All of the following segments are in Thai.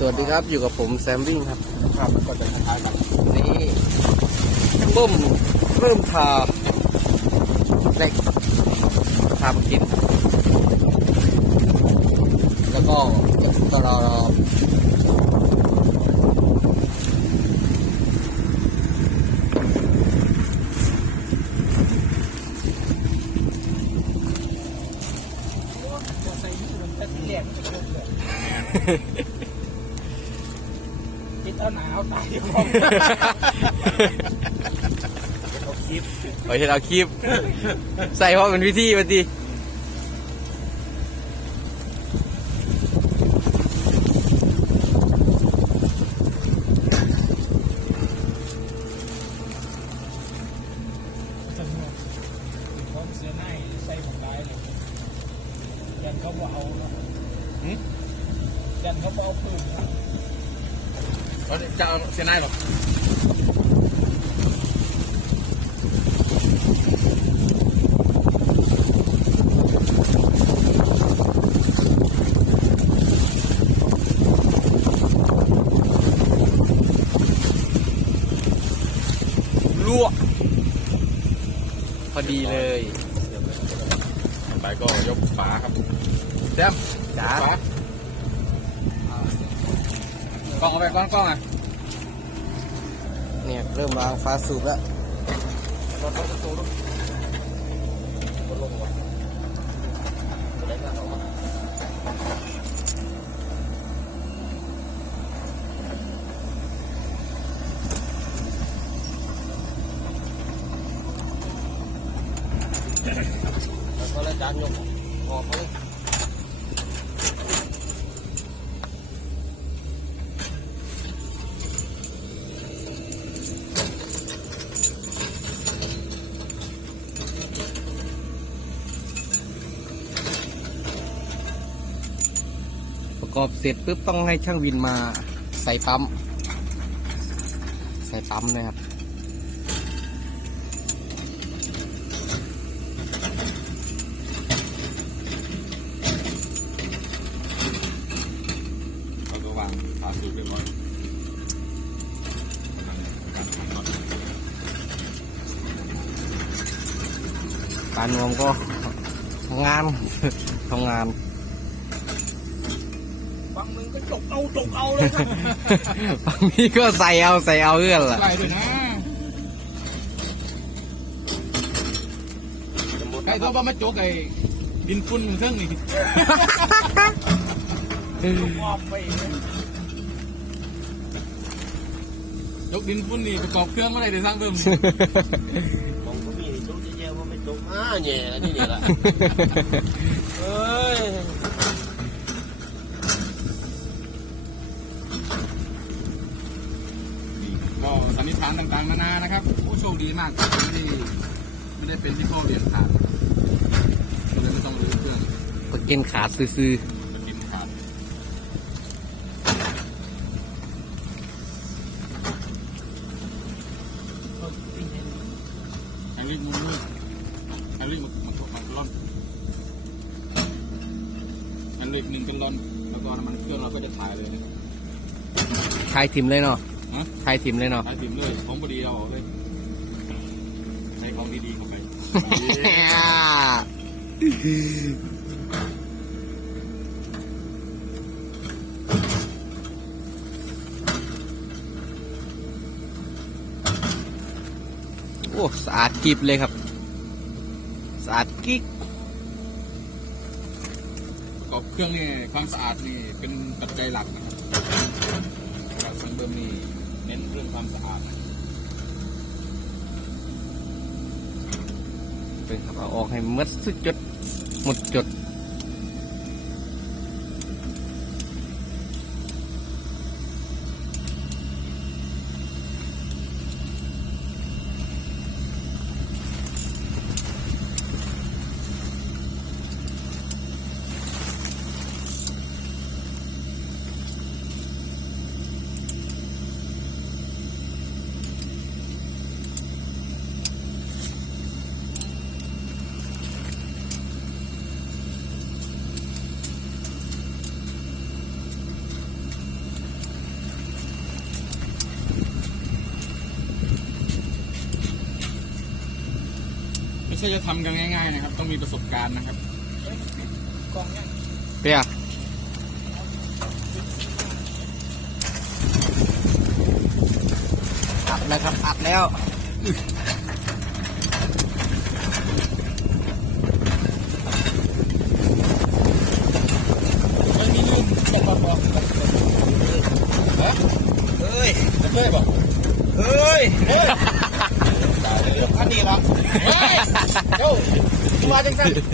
สวัสดีครับอยู่กับผมแซมวิ่งครับครับมันก็จะคล้ายๆกันนี่เริ่มเริ่มทาเหล็กทามากินแล้วก็ตลอดคิด เอาตายอยู่เอาคลิปไปเห็นเอาคลิป ใส่เพราะเป็นวิธีมาดีจำนวนเขาเสียหน้าใส่ผมได้เลยยันเขาบอกเอาเนาะยันเขาบอกเอาปืนเนาะ จะเอาเสียนายหรอรั่วพอดีเลยไปก็ยกฝาครับแซมจ้าฝา กล้องเอาไปกล้องกล้องอะเนี่ยเริ่มวางฟ้าสูบแล้วรถรถประตูรถรถลงวะแล้วก็เลยจานยกออกเลย กอบเสร็จปุ๊บต้องให้ช่างวินมาใส่ปั๊ม ใส่ปั๊มนะครับเราก็วางฝาสูบเรียบร้อยการทำน็อตปานวมก็ทำงานทำงาน ฟังมึงก็จกเอาจกเอาเลยครับฝั่งนี้ก็ใส่เอาใส่เอาเอื้อนล่ะไล่ด้วยนะใครเขาว่ามาโจกไอ้ดินฟุ้นเครื่องนี่มอบไปเลยยกดินฟุ้นนี่ประกอบเครื่องมาได้แต่สร้างเพิ่มมองก็มีจุกเยอะๆว่าไม่จุกอ่าแย่แล้วนี่เนี่ยละเอ้ย ฐานต่างๆนานานะครับโอ้โชคดีมากไม่ได้ไม่ได้เป็นที่พ่อเรียนขาดก็เลยไม่ต้องรู้เครื่องก็กินขาดซื้อจะกินขาดไอริกมุนมืดไอริกมันมันมันร่อนไอริกหนึ่งเป็นร่อน แล้วก็น้ำมันเครื่องเราก็จะถ่ายเลยนะครับๆชายทิมเลยเนาะฮะชายทิมเลยเนาะถ่ายถิ่มเลยของพอดีเราออกเลย ใช้ของดีๆเข้าไป โอ้สะอาดกริบเลยครับ สะอาดกิ๊ก ประกอบเครื่องนี่ความสะอาดนี่เป็นปัจจัยหลักนะครับการสังเบิมนี่ เน้นเรื่องความสะอาดนะเป็นครับเอาออกให้มัดสุดจุดหมดจุด ใช่จะทำกันง่าย ๆ นะครับ ต้องมีประสบการณ์นะครับกองเนี่ยเปียอัดแล้วครับอัดแล้ว ไม่มีลืมจะมาบอกกัน เฮ้ย ไม่เคยบอก เฮ้ย อันนี้ละเฮ้ยเดี๋ยวมา จังจัง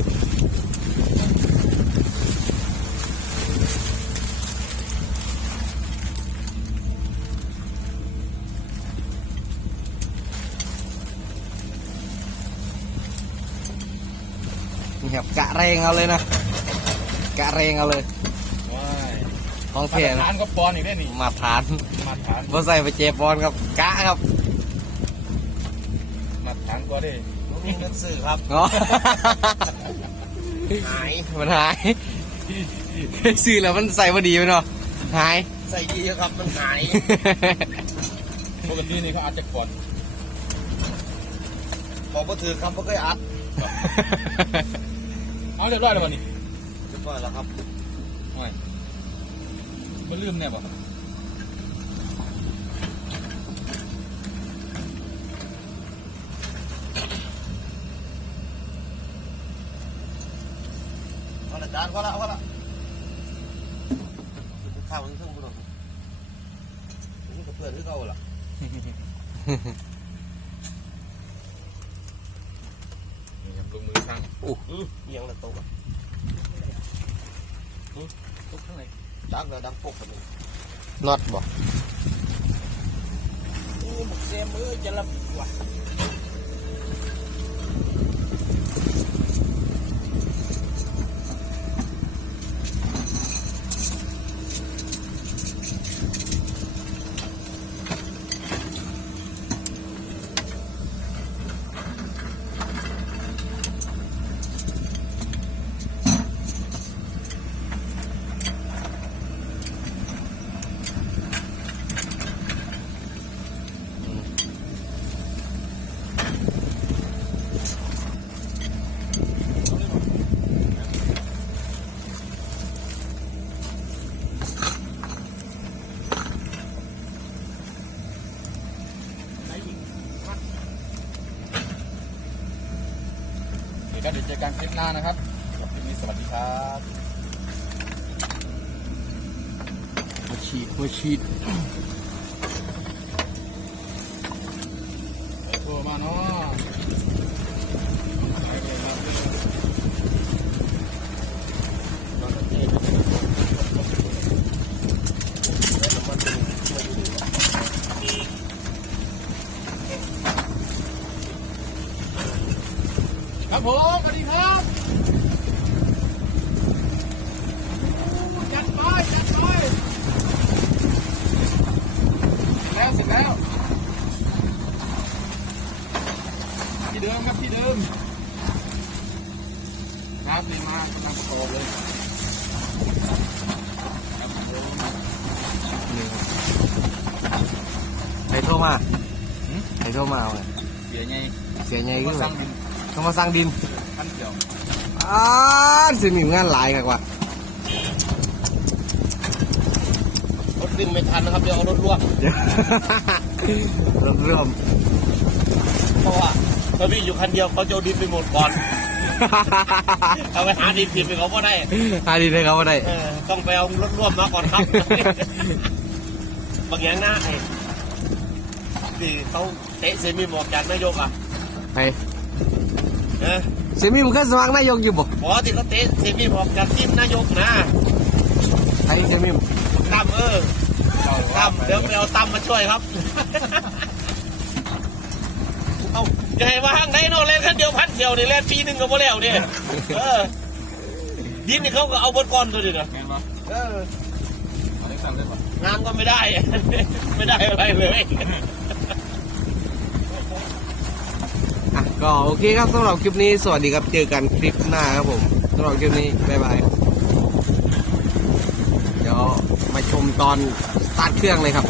นี่ครับกะเรงเอาเลยนะ กะเรงเอาเลยว้ายของมาเทียตรนะฐานก็ปอนอีกได้นี่มาทานมาตรฐานบ่ใส่ไปเจบอลครับกะครับ มาตรฐานก็ได้ มีเงินซื้อครับอ๋อหายมันหาย ซื้อแล้วมันใส่พอดีไปเนาะหาย ใส่ดีครับมันหายปกตินี่เขาอาจจะก่อนบอกว่าถือครับบ่เคยอัดเอาเรียบร้อยแล้ววันนี้เรียบร้อยแล้วครับไม่ไม่ลืมแน่บอกเอาละ จานพอละพอละข้าวมันซึ่งบุญนี่ก็เพื่อนที่เขาล่ะนี่ครับลงมือช่างอือเอียงละโต๊ะอะทุกข้างในจักแล้วดังปกกันนี่น็อตบ่โอ้หมกเซมเออจะรับว่ะ ก็เดี๋ยวเจอกันคลิปหน้านะครับคลิปนี้สวัสดีครับมาฉีดมาฉีด ไปโทรมาเนาะ ครับ ผมสวัสดีครับจัดไปจัดไปแล้วเสร็จแล้ว ที่เดิมครับที่เดิมครับนี่มากำลังประกอบเลยครับผมใครโทรมาใครโทรมาเอาไงเสียไงเสียไงก็ขึ้นสไปร้างดิน เขามาสร้างดินพันเดียวอ่าสิมีงานหลายครับว่ะรถวิ่งไม่ทันนะครับเดี๋ยวเอารถลวกเดี๋ยวรถร่วมเพราะว่าถ้าวิ่งอยู่คันเดียวเขาจะเอาดินไปหมดก่อนเอาไปหาดินผิดไปเขาก็ได้หาดีเลยครับว่าได้เออต้องไปเอารถร่วมมาก่อนครับบางอย่างนะไอ้ที่เขาเตะเซมิหมอกจากนายกอะไป เออเสียมีมันเคยสมัครนายกอยู่บ่บอกว่าที่เขาเตะเซมิหมอกจากทีมนายกนะใครเสียมีตั้มเออตั้มเดี๋ยวไปเอาตั้มมาช่วยครับเอาจะให้ว่าห้างได้เนอะเล่นคันเดียวพันเที่ยวนี่เล่นปีหนึ่งก็บ่แล้วเนี่ยเออดินนี่เขาก็เอาบนก้อนตัวเดียวนะแม่นปะเออเอาได้สั่งได้ปะงานก็ไม่ได้ ไม่ได้อะไรเลย อะ ก็โอเคครับสำหรับคลิปนี้สวัสดีครับเจอกันคลิปหน้าครับผมสำหรับคลิปนี้บ๊ายบายเดี๋ยวมาชมตอนสตาร์ทเครื่องเลยครับ